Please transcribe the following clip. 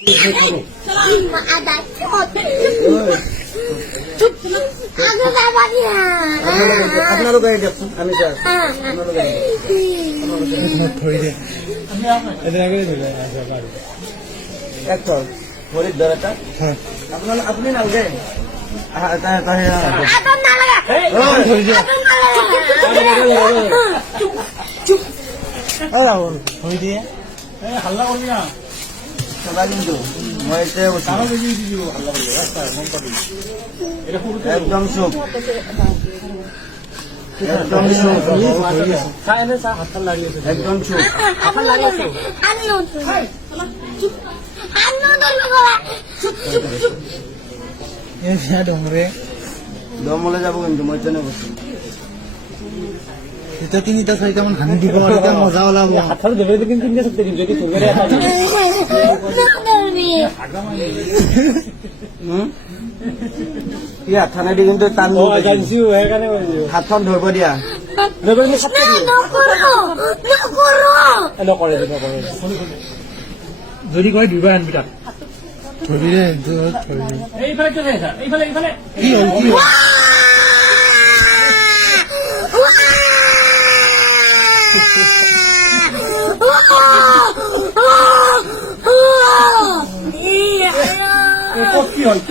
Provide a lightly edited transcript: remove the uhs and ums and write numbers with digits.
ada আপনারও গাড়ি দেখুন আমি স্যার আপনারও গাড়ি একটা ফরিদ ধরাটা আপনি না উঠে হাল্লা করবি না সবাই কিন্তু একদম চুপ একদম চুপ একদম চুপ দমলে যাব কিন্তু মই জানে বসে এটা তিনিটা চাৰিটা মান হানি দিব আৰু মজা ওলাব হাতত ধৰে কিন্তু তিনিটা সপ্তাহ দিম যদি তোৰে ইয়া থানা দি কিন্তু টান জানছিও সেইকাৰণে হাতখন ধৰিব দিয়া নকৰে যদি কয় দুইবাৰ আনবি তাক ধৰিলে এইফালে কি হ'ল কি